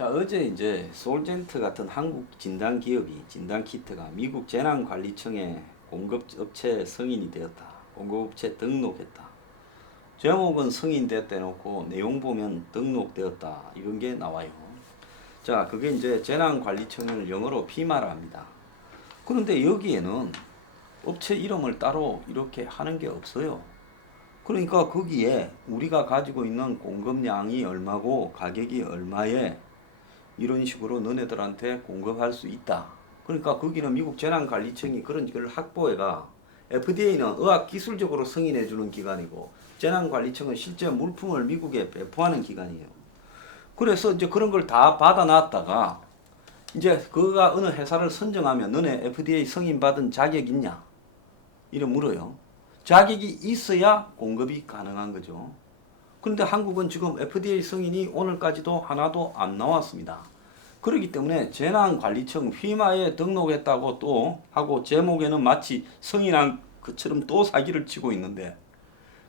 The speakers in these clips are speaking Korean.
자, 어제 이제 솔젠트 같은 한국 진단 기업이 진단키트가 미국 재난관리청에 공급업체 승인이 되었다. 공급업체 등록했다. 제목은 승인됐다 해놓고 내용 보면 등록되었다. 이런 게 나와요. 자, 그게 이제 재난관리청을 영어로 피마라 합니다. 그런데 여기에는 업체 이름을 따로 이렇게 하는 게 없어요. 그러니까 거기에 우리가 가지고 있는 공급량이 얼마고 가격이 얼마에 이런 식으로 너네들한테 공급할 수 있다. 그러니까 거기는 미국 재난관리청이 그런 걸 확보해가 FDA는 의학기술적으로 승인해주는 기관이고 재난관리청은 실제 물품을 미국에 배포하는 기관이에요. 그래서 이제 그런 걸 다 받아놨다가 이제 그가 어느 회사를 선정하면 너네 FDA 승인받은 자격 있냐? 이래 물어요. 자격이 있어야 공급이 가능한 거죠. 그런데 한국은 지금 FDA 승인이 오늘까지도 하나도 안 나왔습니다. 그렇기 때문에 재난관리청 휘마에 등록했다고 또 하고 제목에는 마치 승인한 것처럼 또 사기를 치고 있는데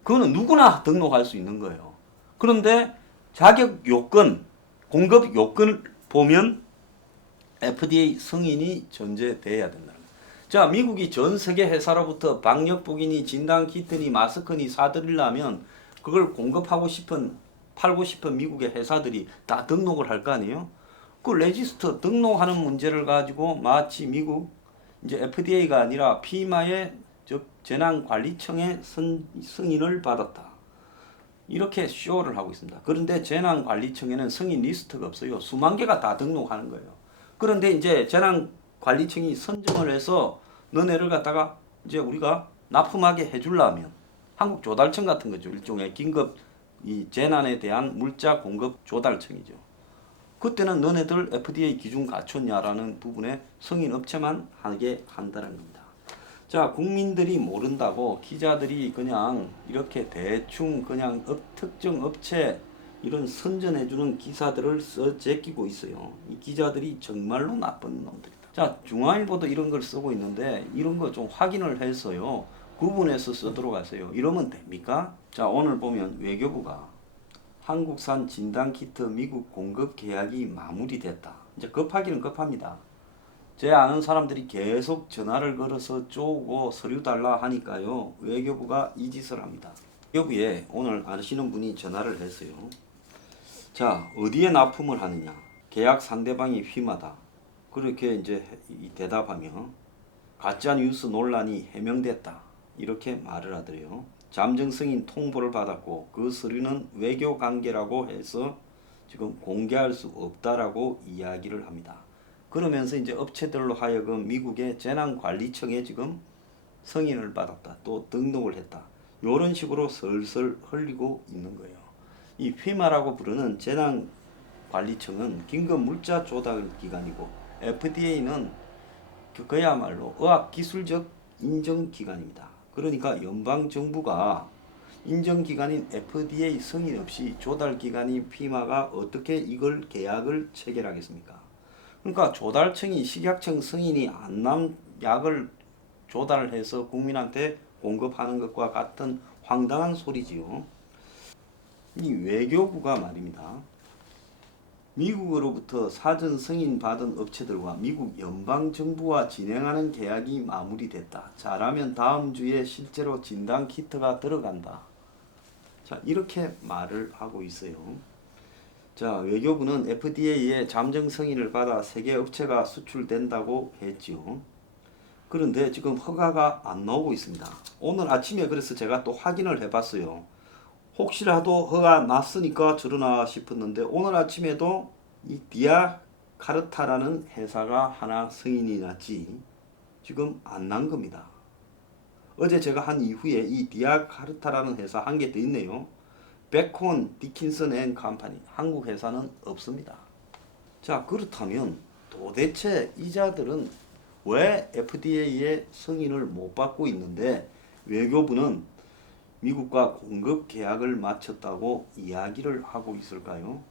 그거는 누구나 등록할 수 있는 거예요. 그런데 자격 요건, 공급 요건을 보면 FDA 승인이 전제돼야 된다는 거예요. 자, 미국이 전 세계 회사로부터 방역복이니 진단키트니 마스크니 사들이려면 그걸 공급하고 싶은 팔고 싶은 미국의 회사들이 다 등록을 할 거 아니에요? 그 레지스터 등록하는 문제를 가지고 마치 미국 이제 FDA가 아니라 피마의 즉 재난관리청의 승인을 받았다. 이렇게 쇼를 하고 있습니다. 그런데 재난관리청에는 승인 리스트가 없어요. 수만 개가 다 등록하는 거예요. 그런데 이제 재난관리청이 선정을 해서 너네를 갖다가 이제 우리가 납품하게 해주려면 한국 조달청 같은 거죠. 일종의 긴급 이 재난에 대한 물자 공급 조달청이죠. 그때는 너네들 FDA 기준 갖췄냐라는 부분에 승인 업체만 하게 한다는 겁니다. 자, 국민들이 모른다고 기자들이 그냥 이렇게 대충 그냥 특정 업체 이런 선전해주는 기사들을 써 제끼고 있어요. 이 기자들이 정말로 나쁜 놈들이다. 자, 중앙일보도 이런 걸 쓰고 있는데 이런 거 좀 확인을 해서요. 구분해서 쓰도록 하세요. 이러면 됩니까? 자, 오늘 보면 외교부가 한국산 진단키트 미국 공급 계약이 마무리됐다. 이제 급하기는 급합니다. 제 아는 사람들이 계속 전화를 걸어서 쪼고 서류 달라 하니까요. 외교부가 이 짓을 합니다. 외교부에 오늘 아시는 분이 전화를 했어요. 자, 어디에 납품을 하느냐? 계약 상대방이 휘마다. 그렇게 이제 대답하며 가짜 뉴스 논란이 해명됐다. 이렇게 말을 하더래요. 잠정 승인 통보를 받았고 그 서류는 외교 관계라고 해서 지금 공개할 수 없다라고 이야기를 합니다. 그러면서 이제 업체들로 하여금 미국의 재난관리청에 지금 승인을 받았다. 또 등록을 했다. 이런 식으로 슬슬 흘리고 있는 거예요. 이 FEMA라고 부르는 재난관리청은 긴급 물자 조달 기관이고 FDA는 그야말로 의학기술적 인정기관입니다. 그러니까 연방정부가 인정기관인 FDA 승인 없이 조달기관인 피마가 어떻게 이걸 계약을 체결하겠습니까? 그러니까 조달청이 식약청 승인이 안 난 약을 조달을 해서 국민한테 공급하는 것과 같은 황당한 소리지요. 이 외교부가 말입니다. 미국으로부터 사전 승인 받은 업체들과 미국 연방정부와 진행하는 계약이 마무리됐다. 잘하면 다음 주에 실제로 진단키트가 들어간다. 자, 이렇게 말을 하고 있어요. 자, 외교부는 FDA의 잠정 승인을 받아 세계 업체가 수출된다고 했지요. 그런데 지금 허가가 안 나오고 있습니다. 오늘 아침에 그래서 제가 또 확인을 해봤어요. 혹시라도 허가 났으니까 저러나 싶었는데 오늘 아침에도 이 디아카르타라는 회사가 하나 승인이 났지 지금 안 난 겁니다. 어제 제가 한 이후에 이 디아카르타라는 회사 한 개 더 있네요. 베콘 디킨슨 앤 컴퍼니 한국 회사는 없습니다. 자, 그렇다면 도대체 이자들은 왜 FDA의 승인을 못 받고 있는데 외교부는 미국과 공급 계약을 마쳤다고 이야기를 하고 있을까요?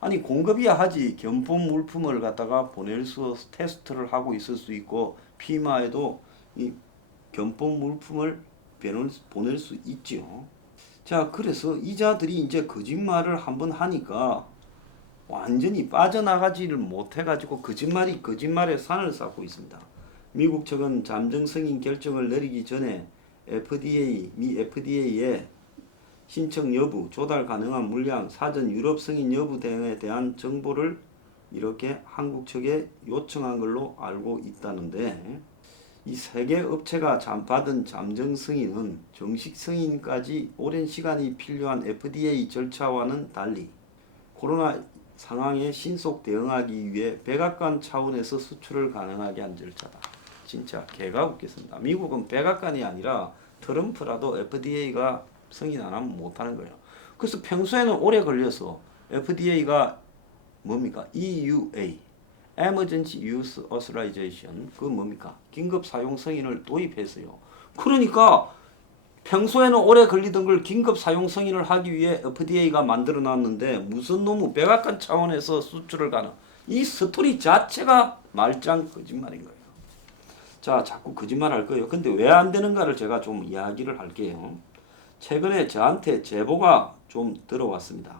아니, 공급이야 하지 견본 물품을 갖다가 보낼 수 테스트를 하고 있을 수 있고 피마에도 이 견본 물품을 보낼 수 있지요. 자, 그래서 이자들이 이제 거짓말을 한번 하니까 완전히 빠져나가지를 못해가지고 거짓말에 산을 쌓고 있습니다. 미국 측은 잠정 승인 결정을 내리기 전에 미 FDA에 신청 여부, 조달 가능한 물량, 사전 유럽 승인 여부 등에 대한 정보를 이렇게 한국 측에 요청한 걸로 알고 있다는데, 이 세 개 업체가 받은 잠정 승인은 정식 승인까지 오랜 시간이 필요한 FDA 절차와는 달리 코로나 상황에 신속 대응하기 위해 백악관 차원에서 수출을 가능하게 한 절차다. 진짜 개가 웃겠습니다. 미국은 백악관이 아니라 트럼프라도 FDA가 승인 안 하면 못하는 거예요. 그래서 평소에는 오래 걸려서 FDA가 뭡니까? EUA, Emergency Use Authorization, 그 뭡니까? 긴급 사용 승인을 도입했어요. 그러니까 평소에는 오래 걸리던 걸 긴급 사용 승인을 하기 위해 FDA가 만들어 놨는데 무슨 놈의 백악관 차원에서 수출을 가는 이 스토리 자체가 말짱 거짓말인 거예요. 자, 자꾸 거짓말 할 거예요. 근데 왜 안 되는가를 제가 좀 이야기를 할게요. 최근에 저한테 제보가 좀 들어왔습니다.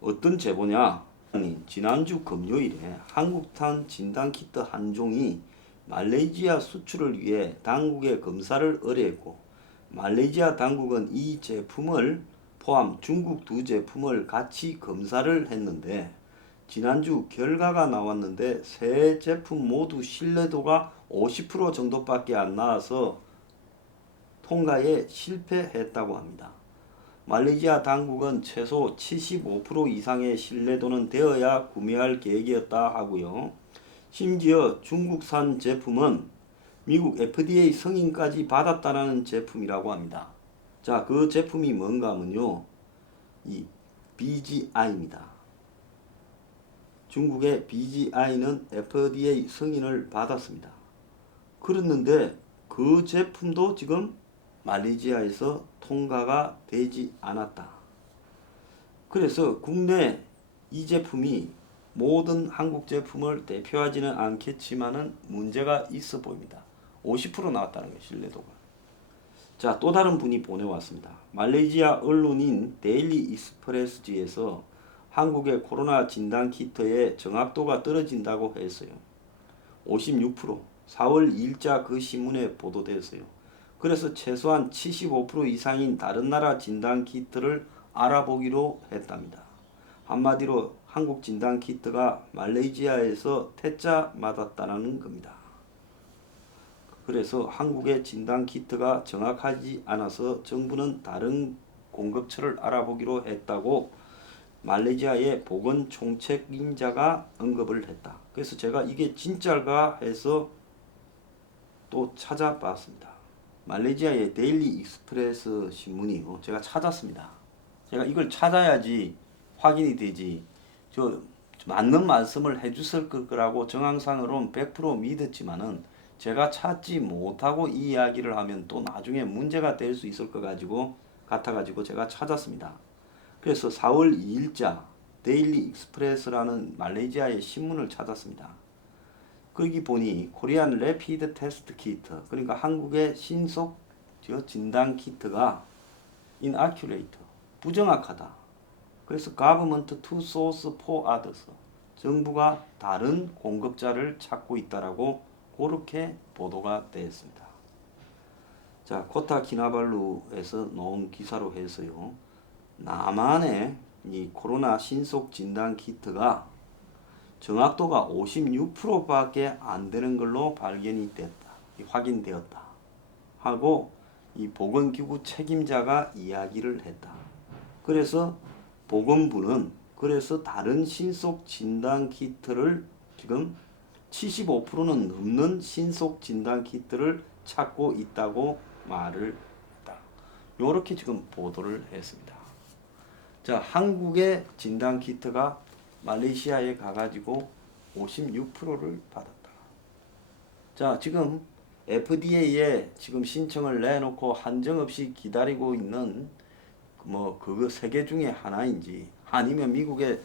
어떤 제보냐? 지난주 금요일에 한국산 진단키트 한 종이 말레이시아 수출을 위해 당국의 검사를 의뢰했고, 말레이시아 당국은 이 제품을 포함 중국 두 제품을 같이 검사를 했는데, 지난주 결과가 나왔는데 세 제품 모두 신뢰도가 50% 정도밖에 안 나와서 통과에 실패했다고 합니다. 말레이시아 당국은 최소 75% 이상의 신뢰도는 되어야 구매할 계획이었다 하고요. 심지어 중국산 제품은 미국 FDA 승인까지 받았다는 제품이라고 합니다. 자, 그 제품이 뭔가 하면요, 이 BGI입니다. 중국의 BGI는 FDA 승인을 받았습니다. 그랬는데 그 제품도 지금 말레이시아에서 통과가 되지 않았다. 그래서 국내 이 제품이 모든 한국 제품을 대표하지는 않겠지만은 문제가 있어 보입니다. 50% 나왔다는 거예요, 신뢰도가. 자, 또 다른 분이 보내왔습니다. 말레이시아 언론인 데일리 익스프레스지에서 한국의 코로나 진단 키트의 정확도가 떨어진다고 했어요. 56%. 4월 2일자 그 신문에 보도되었어요. 그래서 최소한 75% 이상인 다른 나라 진단 키트를 알아보기로 했답니다. 한마디로 한국 진단 키트가 말레이시아에서 퇴짜 맞았다는 겁니다. 그래서 한국의 진단 키트가 정확하지 않아서 정부는 다른 공급처를 알아보기로 했다고 말레이시아의 보건총책임자가 언급을 했다. 그래서 제가 이게 진짜일까 해서 또 찾아봤습니다. 말레이시아의 데일리 익스프레스 신문이요, 제가 찾았습니다. 제가 이걸 찾아야지 확인이 되지, 저 맞는 말씀을 해주실 거라고 정황상으로는 100% 믿었지만은 제가 찾지 못하고 이 이야기를 하면 또 나중에 문제가 될 수 있을 것 같아가지고 제가 찾았습니다. 그래서 4월 2일자 데일리 익스프레스라는 말레이시아의 신문을 찾았습니다. 거기 보니 코리안 레피드 테스트 키트, 그러니까 한국의 신속 진단 키트가 inaccurate, 부정확하다. 그래서 government to source for others, 정부가 다른 공급자를 찾고 있다라고 그렇게 보도가 되었습니다. 자, 코타키나발루에서 나온 기사로 해서요, 남한의 이 코로나 신속 진단 키트가 정확도가 56%밖에 안 되는 걸로 발견이 됐다, 확인되었다 하고 이 보건기구 책임자가 이야기를 했다. 그래서 보건부는 그래서 다른 신속 진단 키트를 지금 75%는 넘는 신속 진단 키트를 찾고 있다고 말을 했다. 요렇게 지금 보도를 했습니다. 자, 한국의 진단 키트가 말레이시아에 가가지고 56%를 받았다. 자, 지금 FDA에 지금 신청을 내놓고 한정없이 기다리고 있는 그거 세 개 중에 하나인지, 아니면 미국의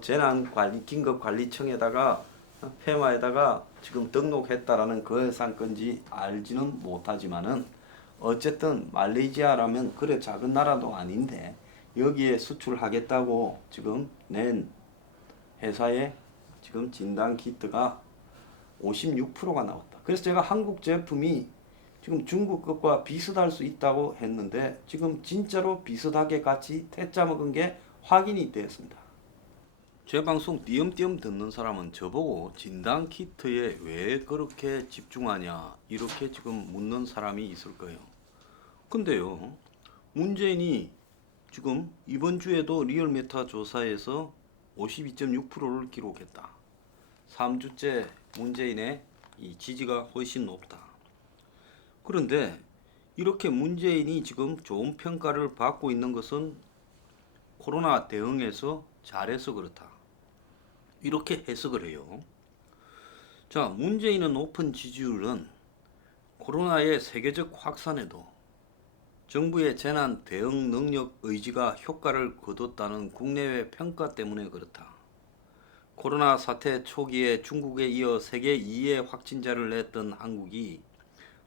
재난관리 긴급관리청에다가 페마에다가 지금 등록했다라는 그 회사 건지 알지는 못하지만은 어쨌든 말레이시아라면 그래 작은 나라도 아닌데 여기에 수출하겠다고 지금 낸 회사에 지금 진단 키트가 56%가 나왔다. 그래서 제가 한국 제품이 지금 중국 것과 비슷할 수 있다고 했는데 지금 진짜로 비슷하게 같이 태짜 먹은 게 확인이 되었습니다. 제 방송 띄엄띄엄 듣는 사람은 저보고 진단 키트에 왜 그렇게 집중하냐 이렇게 지금 묻는 사람이 있을 거예요. 근데요, 문재인이 지금 이번 주에도 리얼메타 조사에서 52.6%를 기록했다. 3주째 문재인의 이 지지가 훨씬 높다. 그런데 이렇게 문재인이 지금 좋은 평가를 받고 있는 것은 코로나 대응에서 잘해서 그렇다. 이렇게 해석을 해요. 자, 문재인의 높은 지지율은 코로나의 세계적 확산에도 정부의 재난 대응 능력 의지가 효과를 거뒀다는 국내외 평가 때문에 그렇다. 코로나 사태 초기에 중국에 이어 세계 2의 확진자를 냈던 한국이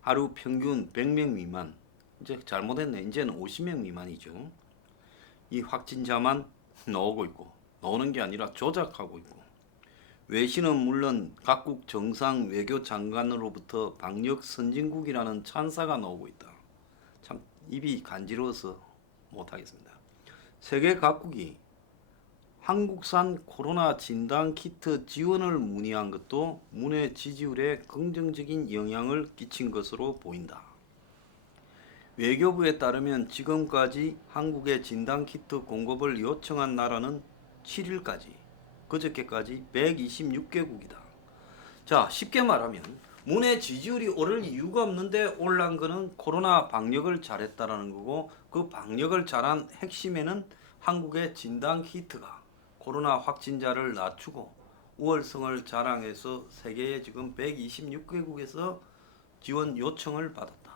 하루 평균 100명 미만, 이제 잘못했네. 이제는 50명 미만이죠. 이 확진자만 나오고 있고, 나오는 게 아니라 조작하고 있고, 외신은 물론 각국 정상 외교 장관으로부터 방역 선진국이라는 찬사가 나오고 있다. 참 입이 간지러워서 못하겠습니다. 세계 각국이 한국산 코로나 진단 키트 지원을 문의한 것도 문의 지지율에 긍정적인 영향을 끼친 것으로 보인다. 외교부에 따르면 지금까지 한국의 진단 키트 공급을 요청한 나라는 7일까지, 그저께까지 126개국이다. 자, 쉽게 말하면 문의 지지율이 오를 이유가 없는데 올란 거는 코로나 방역을 잘했다라는 거고, 그 방역을 잘한 핵심에는 한국의 진단 키트가 코로나 확진자를 낮추고 우월성을 자랑해서 세계의 지금 126개국에서 지원 요청을 받았다.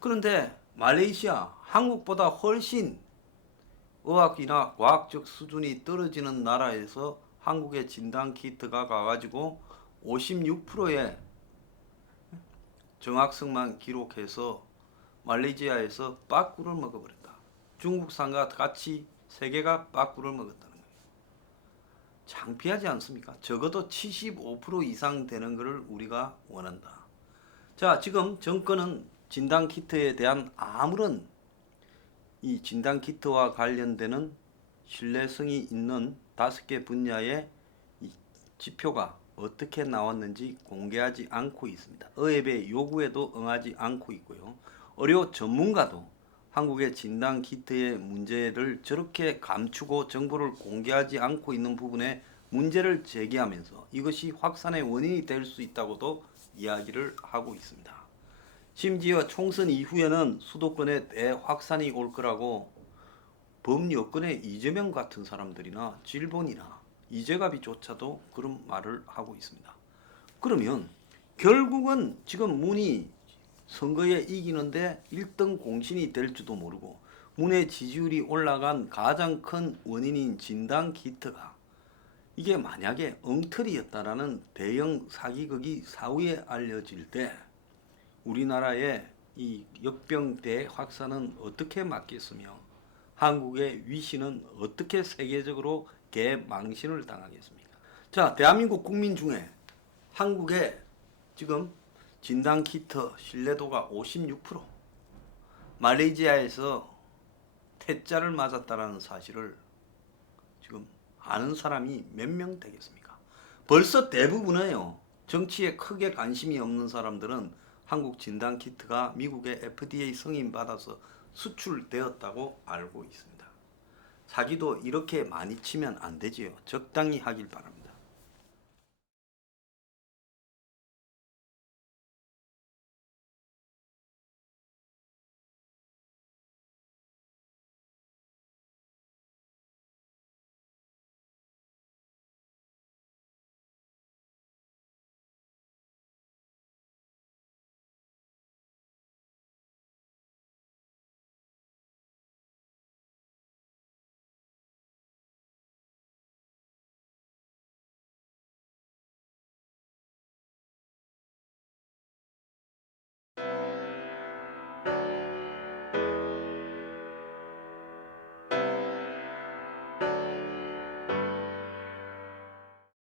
그런데 말레이시아, 한국보다 훨씬 의학이나 과학적 수준이 떨어지는 나라에서 한국의 진단 키트가 가가지고 56%의 정확성만 기록해서 말레이시아에서 빠꾸를 먹어버렸다. 중국산과 같이 세계가 빠꾸를 먹었다는 거예요. 창피하지 않습니까? 적어도 75% 이상 되는 것을 우리가 원한다. 자, 지금 정권은 진단 키트에 대한 아무런 이 진단 키트와 관련되는 신뢰성이 있는 5개 분야의 이 지표가 어떻게 나왔는지 공개하지 않고 있습니다. 의협의 요구에도 응하지 않고 있고요. 의료 전문가도 한국의 진단 키트의 문제를 저렇게 감추고 정보를 공개하지 않고 있는 부분에 문제를 제기하면서 이것이 확산의 원인이 될 수 있다고도 이야기를 하고 있습니다. 심지어 총선 이후에는 수도권에 대확산이 올 거라고 범여권의 이재명 같은 사람들이나 질본이나 이재갑이조차도 그런 말을 하고 있습니다. 그러면 결국은 지금 문이 선거에 이기는데 1등 공신이 될지도 모르고 문의 지지율이 올라간 가장 큰 원인인 진단 키트가 이게 만약에 엉터리였다라는 대형 사기극이 사후에 알려질 때 우리나라의 이 역병 대확산은 어떻게 막겠으며 한국의 위신은 어떻게 세계적으로 개망신을 당하겠습니까? 자, 대한민국 국민 중에 한국의 지금 진단키트 신뢰도가 56%, 말레이시아에서 태자를 맞았다는 사실을 지금 아는 사람이 몇 명 되겠습니까? 벌써 대부분은요, 정치에 크게 관심이 없는 사람들은 한국 진단키트가 미국의 FDA 승인 받아서 수출되었다고 알고 있습니다. 사기도 이렇게 많이 치면 안 되지요. 적당히 하길 바랍니다.